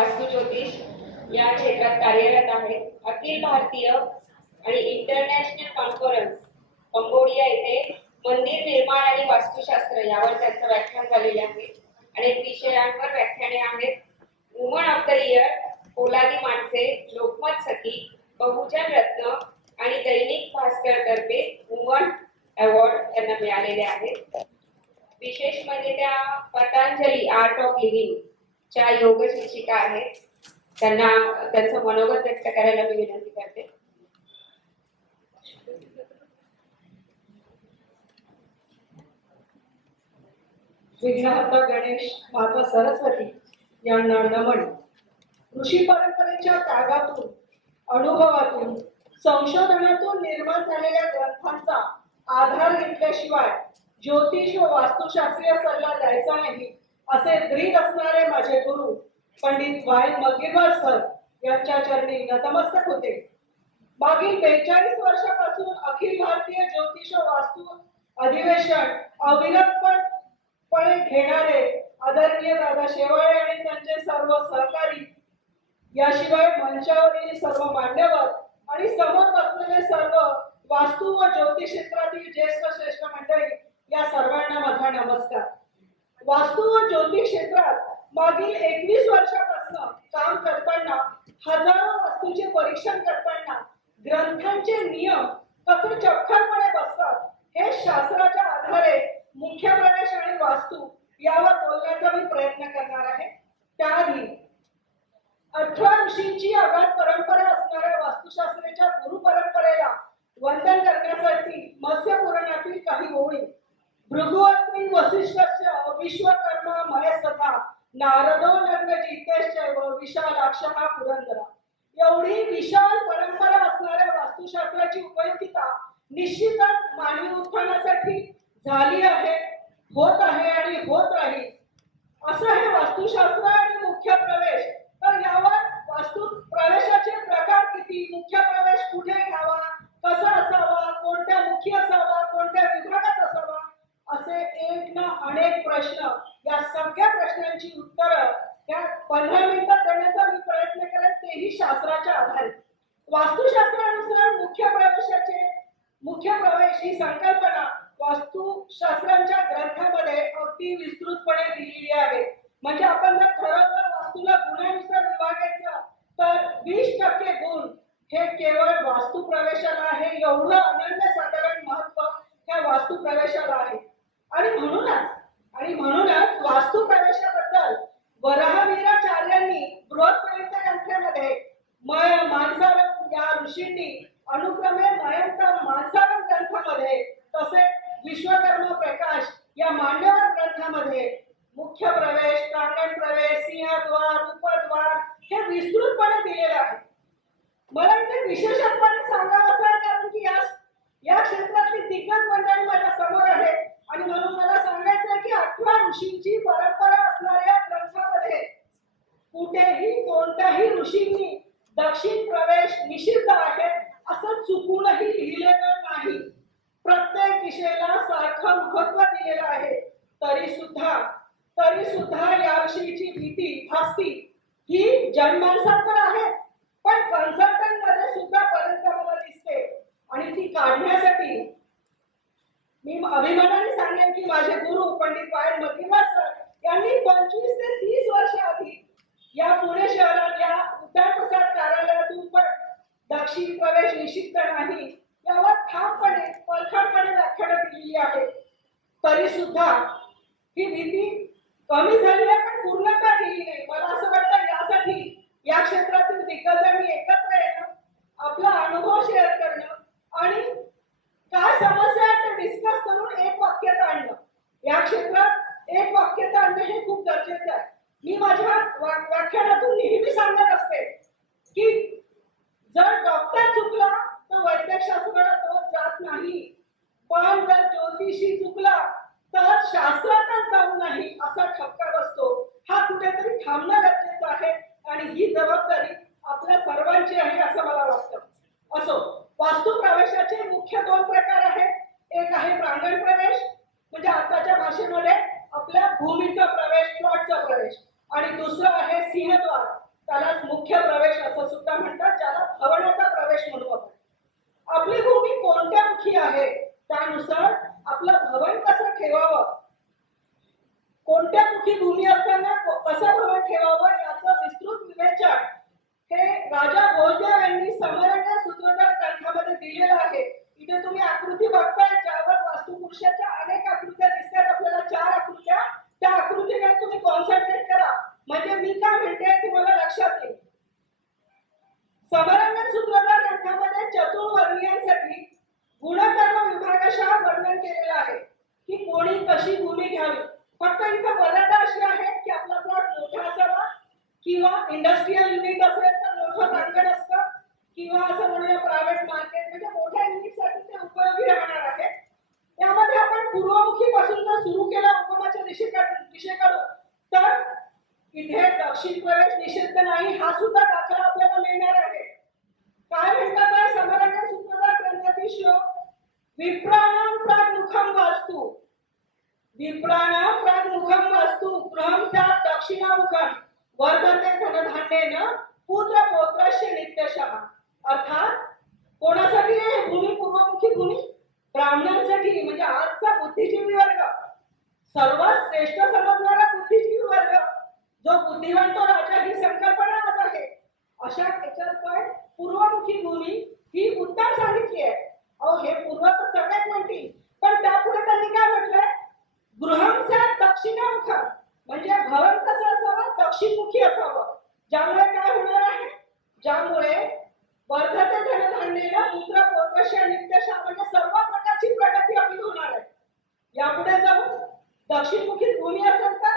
वास्तू ज्योतिष या क्षेत्रात कार्यरत आहे. अखिल भारतीय आणि इंटरनॅशनल कॉन्फरन्स कंबोडिया येथे मंदिर निर्माण आणि वास्तुशास्त्र यावर त्यांचं व्याख्यान झालेले आहे. अनेक विषयांवर व्याख्याने आहेत. वुमन ऑफ द इयर पोलादी माणसे लोकमत सखी बहुजन रत्न आणि दैनिक भास्कर तर्फे वुमन अवॉर्ड त्यांना मिळालेले आहेत. विशेष म्हणजे त्या पतंजली आर्ट ऑफ लिव्हिंग ज्या योग शिक्षिका आहेत त्यांना त्यांचं मनोगत व्यक्त करायला मी विनंती करते. विघ्नहर्ता गणेश माता सरस्वती यांना नमन. ऋषी परंपरेच्या त्यागातून अनुभवातून संशोधनातून निर्माण झालेल्या ग्रंथांचा आधार घेतल्याशिवाय ज्योतिष व वास्तुशास्त्रीय सल्ला द्यायचा नाही. असे दृढ असणारे माझे गुरु पंडित वाय मगिरवार सर यांच्या चरणी नतमस्तक होते. मागील बेचाळीस वर्षापासून अखिल भारतीय ज्योतिष वास्तू अधिवेशन अविरतपणे घेणारे आदरणीय दादा शेवाळे आणि त्यांचे सर्व सहकारी याशिवाय मंचावरील सर्व मान्यवर आणि समोर बसलेले सर्व वास्तू व ज्योतिष क्षेत्रातील ज्येष्ठ श्रेष्ठ मंडळी या सर्वांना माझा नमस्कार. वास्तू व ज्योतिष क्षेत्रात मागील एकवीस वर्षापासून काम करताना हजारो वास्तूचे परीक्षण करताना ग्रंथांचे नियम कसे चपखलपणे बसतात हे शास्त्राच्या आधारे मुख्य प्रवेश आणि वास्तू यावर बोलण्याचा मी प्रयत्न करणार आहे त्याआधी अठरा ऋषींची अगाध परंपरा असणाऱ्या वास्तुशास्त्राच्या गुरु परंपरेला वंदन करण्यासाठी मत्स्य पुराणातील काही ओळी भृगुअत्री वसिष्ठस्य विश्वकर्मा महेशतथा नारदो नंद जितेश्चैव विशालाक्ष हा पुरंदरा. एवढी विशाल परंपरा असणाऱ्या वास्तुशास्त्राची उपयुक्तता निश्चितच मानवी उत्थानासाठी झाली आहे होत आहे आणि होत राहील. असं हे वास्तुशास्त्र आणि मुख्य प्रवेश. तर यावर वास्तू प्रवेशाचे प्रकार किती? मुख्य प्रवेश कुठे घ्यावा? कसा असावा? कोणत्या मुखी असावा? कोणत्या विभागात असावा? असे एक ना अनेक प्रश्न या सगळ्या प्रश्नांची उत्तरं या पंधरा मिनिटात देण्याचा मी प्रयत्न करेन तेही शास्त्राच्या आधारित वास्तुशास्त्रानुसार मुख्य प्रवेशाचे मुख्य प्रवेश ही संकल्पना वास्तुशास्त्रांच्या ग्रंथामध्ये अगदी विस्तृतपणे दिलेली आहे. म्हणजे आपण जर ठरवलं वास्तूला गुणानुसार विभागायचं तर वीस टक्के गुण हे केवळ वास्तू प्रवेशाला आहे. एवढं अनन्य साधारण महत्त्व ह्या वास्तू प्रवेशाला आहे. आणि म्हणूनच आणि म्हणून वास्तू प्रवेशाबद्दल वराहवीराचार्यांनी बृहत्संहिता ग्रंथामध्ये मय मानसारम या ऋषींनी अनुक्रमे मयंत मानसारम ग्रंथामध्ये तसेच विश्वकर्मा प्रकाश या मांडवर ग्रंथामध्ये मुख्य प्रवेश प्रांगण प्रवेश सिंहद्वार उपद्वार हे विस्तृतपणे दिलेले आहे मला इथे विशेषत्वाने सांगावं असं आहे कारण की या या क्षेत्रातली दिग्गज मंडळी माझ्यासमोर आहे आणि म्हणून मला सांगायचं आहे की अठरा ऋषींची परंपरा असणाऱ्या ग्रंथामध्ये कुठेही कोणत्याही ऋषींनी दक्षिण प्रवेश निषिद्ध आहे असं चुकूनही लिहिलेलं नाही प्रत्येक दिशेला सारखं महत्त्व दिलेलं आहे तरी सुद्धा तरी सुद्धा याविषयीची भीती भासती ही जनमानसात तर आहे पण कन्सल्टंटमध्ये सुद्धा पर्यंत मला दिसते आणि ती काढण्यासाठी मी अभिमानाने सांगेन की माझे गुरु पंडित पायल मकिवार सर यांनी पंचवीस ते तीस वर्ष आधी या पुणे शहरात या उद्यान प्रसाद कार्यालयातून पण दक्षिण प्रवेश निषिद्ध नाही यावर ठामपणे पलखडपणे व्याख्यानं दिलेली आहे तरी सुद्धा ही भीती कमी झाली आहे पण पूर्णतः गेली नाही. मला असं वाटतं यासाठी या क्षेत्रातील दिग्गजांनी एकत्र येणं आपला अनुभव शेअर करणं आणि काय समस्या आहे ते डिस्कस करून एक वाक्यात आणणं या क्षेत्रात एक वाक्यात आणणं हे खूप गरजेचं आहे. मी माझ्या व्याख्यानातून नेहमी सांगत असते की जर डॉक्टर चुकला तर वैद्यकशास्त्राला तो जात नाही. पण जर ज्योतिषी चुकला तर शास्त्रातच जाऊ नाही असा ठपका बसतो. हा कुठेतरी थांबणं गरजेचं आहे आणि ही जबाबदारी आपल्या सर्वांची आहे असं मला वाटतं. असो वास्तू प्रवेशाचे मुख्य दोन प्रकार आहेत. एक आहे प्रांगण प्रवेश म्हणजे आताच्या भाषेमध्ये आपल्या भूमीचा प्रवेश प्लॉटचा प्रवेश. आणि दुसरं आहे सिंहद्वार त्याला मुख्य प्रवेश असं सुद्धा म्हणतात ज्याला भवनाचा प्रवेश म्हणून आपण आपली भूमी कोणत्या मुखी आहे? त्यानुसार आपलं भवन कसं ठेवावं? कोणत्या मुखी भूमी असताना कसं भवन ठेवावं? याचं विस्तृत विवेचन हे राजा भोजदेव यांनी समरण्य सूत्रधार ग्रंथामध्ये दिलेलं आहे. ब्राह्मणांसाठी बुद्धिजीवी वर्ग सर्वात श्रेष्ठ समजणारा बुद्धिजीवी वर्ग जो बुद्धिवंत राजा ही संकल्पना आज आहे अशा याच्यात पण पूर्वमुखी भूमी ही उत्तम सांगितली आहे अहो हे पूर्व तर सगळ्यात म्हणतील पण त्यापुढे त्यांनी काय म्हटलंय गृहंचा दक्षिणामुखम म्हणजे भवन कसं असावं दक्षिणमुखी असावं ज्यामुळे काय होणार आहे ज्यामुळे वर्धते धनधान्येला पुत्र पौत्रशा नित्यशा म्हणजे सर्व प्रकारची प्रगती आपली होणार आहे यापुढे जाऊन दक्षिणमुखी भूमी असेल तर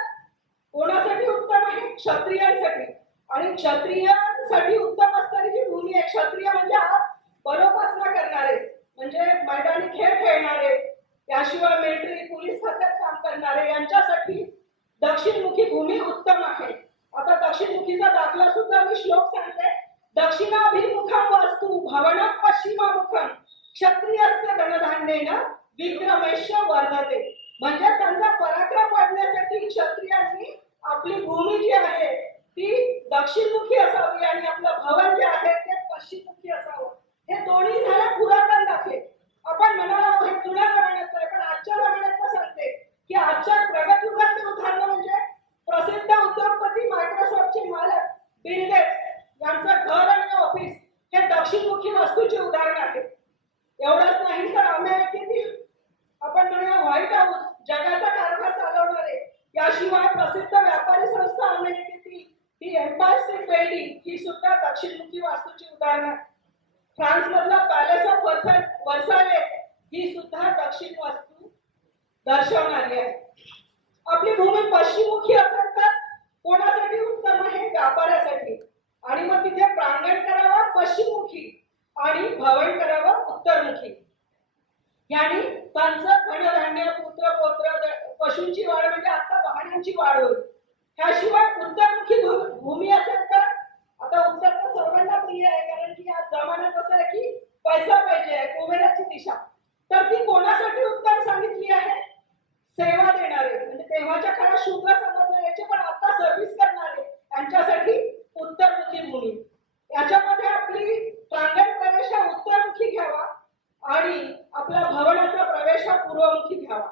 कोणासाठी उत्तम आहे क्षत्रियांसाठी आणि क्षत्रियांसाठी उत्तम असणारी जी भूमी आहे क्षत्रिय म्हणजे आज बलोपासना करणारे म्हणजे मैदानी खेळ खेळणारे त्याशिवाय मिलिटरी पोलीस खात्यात काम करणारे यांच्यासाठी दक्षिणमुखी भूमी उत्तम आहे आता दक्षिणमुखीचा दाखला सुद्धा मी श्लोक सांगते दक्षिणाभिमुखम वास्तू भवनं पश्चिमामुखं. क्षत्रियस्य धनधान्येन विक्रमेश वर्धते म्हणजे त्यांचा पराक्रम वाढण्यासाठी क्षत्रियांनी आपली भूमी जी आहे ती दक्षिणमुखी असावी आणि आपलं भवन जे आहे ते पश्चिममुखी असावं. हे दोन्ही झालं पुरातन दाखले. आपण म्हणाला हे जुन्या जमान्याचं आहे पण आजच्या जमान्याचं सांगते की आजच्या प्रगत युगातले उदाहरण म्हणजे प्रसिद्ध उद्योगपती मायक्रोसॉफ्टचे मालक बिल गेट्स यांचं घर ऑफिस हे दक्षिणमुखी वस्तूचे उदाहरण आहे. एवढंच नाही तर अमेरिकेतील आपण म्हणूया व्हाईट हाऊस जगाचा कारभार चालवणारे याशिवाय प्रसिद्ध व्यापारी संस्था अमेरिकेतील ही एम्पायर स्टेट बिल्डिंग ही सुद्धा दक्षिणमुखी वास्तूची उदाहरण आहे. फ्रान्स मधला पॅलेस ऑफ वर्साले ही सुद्धा दक्षिण वास्तू दर्शवणारी आहे. आपली भूमी पश्चिममुखी असेल तर कोणासाठी उत्तम आहे? व्यापाऱ्यासाठी आणि मग तिथे प्रांगण करावं पश्चिममुखी आणि भवन करावं उत्तरमुखी यांनी त्यांचं धनधान्य पुत्र पोत्र पशूंची वाढ म्हणजे आता वाहनांची वाढ होईल. ह्याशिवाय उत्तरमुखी भूमी असेल तर? आता उत्तर तर सर्वांना प्रिय आहे कारण की या जमान्यात असं आहे की पैसा पाहिजे आहे कुबेराची दिशा. तर ती कोणासाठी उत्तम सांगितली आहे? सेवा देणारे म्हणजे तेव्हाच्या काळात शूद्र समजले यायचे पण आता सर्व्हिस करणारे यांच्यासाठी उत्तरमुखी भूमी. याच्यामध्ये आपली प्रांगण प्रवेश हा उत्तरमुखी घ्यावा आणि आपला भवनाचा प्रवेश हा पूर्वमुखी घ्यावा.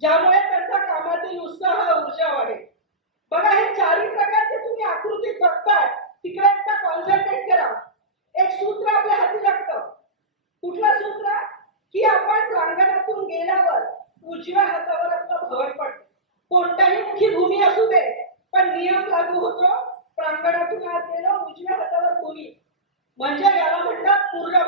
ज्यामुळे त्यांचा कामातील उत्साह ऊर्जा वाढेल. बघा हे चारही प्रकारचे तुम्ही आकृतीत बघताय तिकडे एकदा कॉन्सन्ट्रेट करा. एक सूत्र आपल्या हाती लागतं. कुठलं सूत्र? की आपण प्रांगणातून गेल्यावर उजव्या हातावर आपलं भवन पडतं. कोणत्याही मुखी भूमी असू दे पण नियम लागू होतो. प्रांगणातून आत गेलो उजव्या हातावर भूमी. म्हणजे याला म्हणतात पूर्ण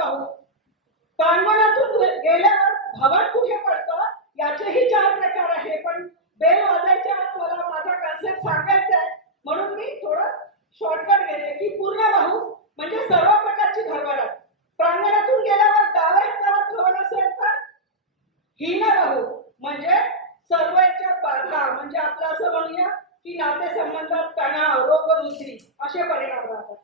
प्रांगणातून गे- गेल्यावर भवन कुठे पडतं? याचेही चार प्रकार आहे पण बेल वाजायच्या आत मला माझा कन्सेप्ट सांगायचा आहे. म्हणून मी थोडं शॉर्टकट घेते की पूर्ण बाहू म्हणजे सर्व प्रकारची भरभराट. प्रांगणातून गेल्यावर डाव्या हातावर भवन असेल तर हीन बाहू म्हणजे सर्व याच्या बाधा म्हणजे आपलं असं म्हणूया की नातेसंबंधात तणाव रोगरुद्धी असे परिणाम राहतात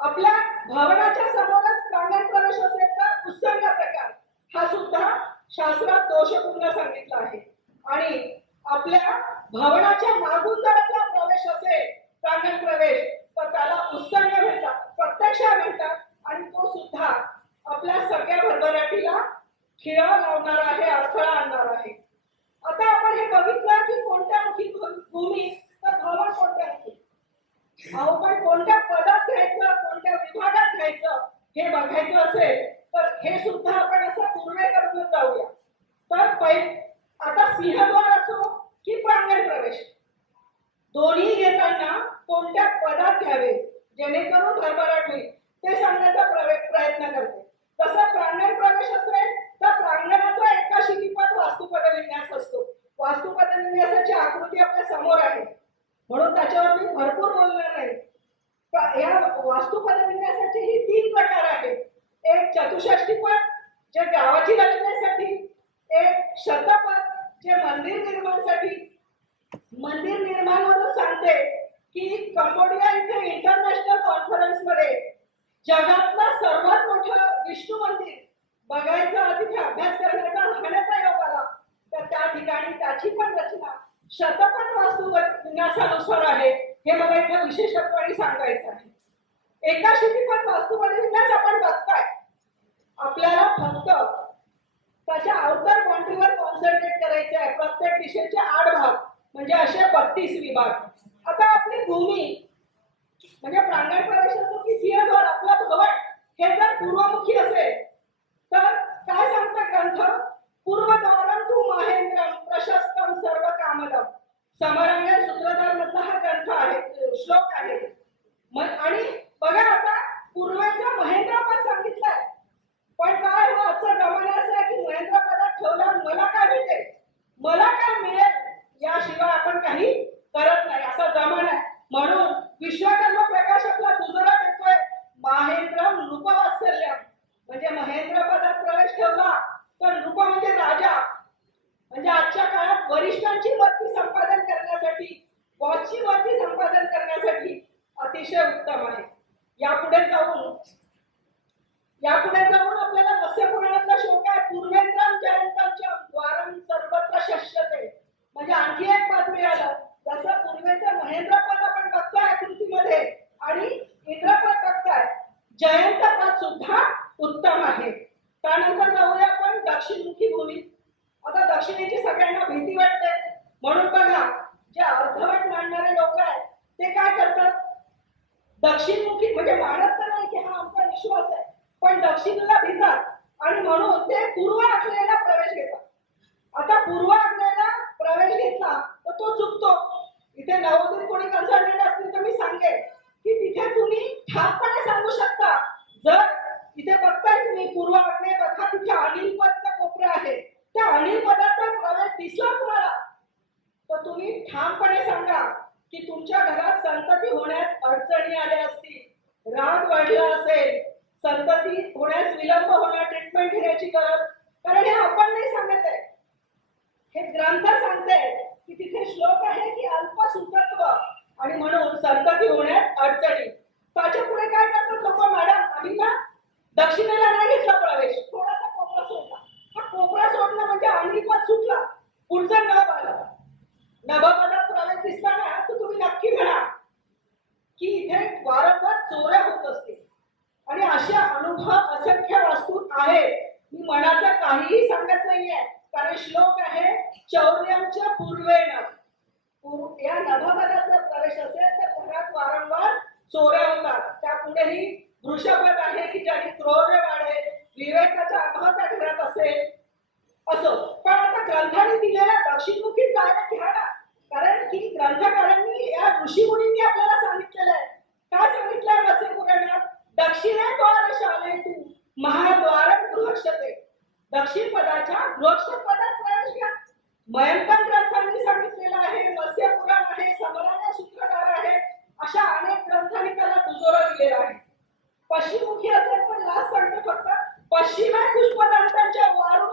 आपल्या भवनाच्या समोरच प्रांगण प्रवेश असेल तर उत्सर्ग प्रकार. हा सुद्धा शास्त्रात दोषपूर्ण सांगितला आहे. आणि आपल्या भवनाच्या मागून जर आपला प्रवेश असेल प्रांगण प्रवेश तर त्याला उत्संग म्हणतात प्रत्यक्ष म्हणतात. आणि तो सुद्धा आपल्या सगळ्या भरभराटीला खिळा लावणार आहे अडथळा आणणार आहे. आता आपण हे बघितलं की कोणत्या मुखी भू- भूमी तर भवन कोणत्या मुखी अहो पण कोणत्या पदात घ्यायचं कोणत्या विभागात घ्यायचं हे बघायचं असेल तर हे सुद्धा आपण असं करून जाऊया. तर पहिले आता सिंहद्वार असो की प्रांगण प्रवेश. दोन्ही घेताना कोणत्या पदात घ्यावे? जेणेकरून भरभराट होईल ते सांगण्याचा प्रयत्न करते. तसं प्रांगण प्रवेश असेल तर प्रांगणाचा एका शिलीपात वास्तुपद विन्यास असतो. वास्तुपद विन्यासाची आकृती आपल्यासमोर आहे. म्हणून त्याच्यावर मी भरपूर बोलणार नाही. या वास्तुपद विन्यासाचे ही तीन प्रकार आहेत. एक चतुष्टीपद जे गावाची रचनेसाठी. एक शतपद जे मंदिर निर्माणसाठी. मंदिर निर्माण म्हणून सांगते की कंबोडिया इथे इंटरनॅशनल कॉन्फरन्समध्ये जगातलं सर्वात मोठं विष्णू मंदिर बघायचा तिथे अभ्यास करण्याचा राहण्याचा योग आला. तर त्या ठिकाणी त्याची पण रचना शतपथ वास्तू विन्यासानुसार आहे. हे मला इथं विशेषत्वाने सांगायचं आहे. एका शितीपत वास्तूमध्ये आपण बघताय. आपल्याला फक्त त्याच्या आउटर बाउंड्रीवर कॉन्सन्ट्रेट करायचे आहे. प्रत्येक दिशेचे आठ भाग म्हणजे असे बत्तीस विभाग. आता आपली भूमी म्हणजे प्रांगण प्रवेशाचं की सिंहद्वार आपला भवन हे जर पूर्वमुखी असेल तर काय सांगता ग्रंथ? पूर्वद्वारम तू महेंद्र प्रशस्तम सर्व कामदम समरांगण सूत्रधार मधला हा ग्रंथ आहे श्लोक आहे मग आणि बघा आता पूर्वेचा महेंद्र पद सांगितलंय पण काय हो आजचा जमाना असा आहे की महेंद्र पदात ठेवल्यावर मला काय मिळेल मला काय मिळेल याशिवाय आपण काही करत नाही असा जमाना आहे म्हणून विश्वकर्म प्रकाश आपला दुजोरा देतोय माहेंद्र नृपवात्सल्यम म्हणजे महेंद्र पदात प्रवेश ठेवला तर नृप म्हणजे राजा म्हणजे आजच्या काळात वरिष्ठांची मती संपादन करण्यासाठी बॉसची मती संपादन करण्यासाठी अतिशय उत्तम आहे. यापुढे जाऊन यापुढे जाऊन आपल्याला मत्स्य पुराणातला श्लोक आहे. पूर्वेंद्रम जयंतांच्या द्वारम सर्वत्र शस्यते म्हणजे आणखी एक पद मिळालं जसं पूर्वेचं महेंद्र पद आपण बघतोय आकृतीमध्ये आणि इंद्रपद बघताय जयंत पद सुद्धा उत्तम आहे. त्यानंतर जाऊया आपण दक्षिणमुखी भूमी. दक्षिणेची सगळ्यांना भीती वाटते. म्हणून बघा जे अर्धवट मांडणारे लोक आहेत ते काय करतात? दक्षिणमुखी म्हणजे मानत तर नाही की हा आमचा विश्वास आहे पण दक्षिणेला भितात. आणि म्हणून ते पूर्व आग्नेयला प्रवेश घेतात. आता पूर्व आग्नेयला प्रवेश घेतला तर तो चुकतो. इथे नवोदित कोणी कन्सल्टंट असतील तर मी सांगेन की तिथे तुम्ही ठामपणे सांगू शकता. जर इथे बघताय तुम्ही पूर्व आग्नेय बघा तिथे अनिल पदचा कोपरा आहे त्या अनिल पदाचा प्रवेश दिसला तुम्हाला तर तुम्ही ठामपणे सांगा की तुमच्या घरात संतती होण्यात अडचणी आल्या असतील राग वाढला असेल संतती होण्यास विलंब होणार ट्रीटमेंट घेण्याची गरज. कारण हे आपण नाही सांगत आहे. हे ग्रंथ सांगते की तिथे श्लोक आहे की अल्प सुतत्व आणि म्हणून संतती होण्यात अडचणी. त्याच्या पुढे काय करतात लोक? मॅडम आम्ही ना दक्षिणेला नाही घेतला प्रवेश थोडासा कोपरा सोडला हा कोपरा सोडला म्हणजे अनिपद सुटला पुढचा नभ आला नभपदात प्रवेश दिसताना तर तुम्ही नक्की म्हणा की इथे वारंवार चोऱ्या होत असतील आणि अशा अनुभव असंख्य वस्तू आहेत मी मनाचं काहीही सांगत नाहीये कारण श्लोक आहे चौर्यमच्या पूर्वेनं पूर्व- या नभपदाचा प्रवेश असेल तर घरात वारंवार चोऱ्या होतात त्या पुढेही वृषपद आहे की ज्याने क्रौर्य वाढेल विवेकाच्या अभाव त्या घरात असेल? असो. पण आता ग्रंथाने दिलेल्या दक्षिणमुखी जायला घ्या ना. कारण की ग्रंथकारांनी या ऋषीमुनींनी आपल्याला सांगितलेलं आहे. काय सांगितलंय असे पुराणात दक्षिणेद्वार शाले तू महाद्वार गृहक्षते. दक्षिण पदाच्या गृहक्ष पदात प्रवेश घ्या. मयंकन ग्रंथांनी सांगितलेलं आहे मत्स्य पुराण आहे समराने सूत्रधार आहे. अशा अनेक ग्रंथांनी त्याला दुजोरा दिलेला आहे. पश्चिममुखी असेल पण लास्ट सांगतो फक्त पश्चिमे पुष्पदंतांच्या वारुणांच्या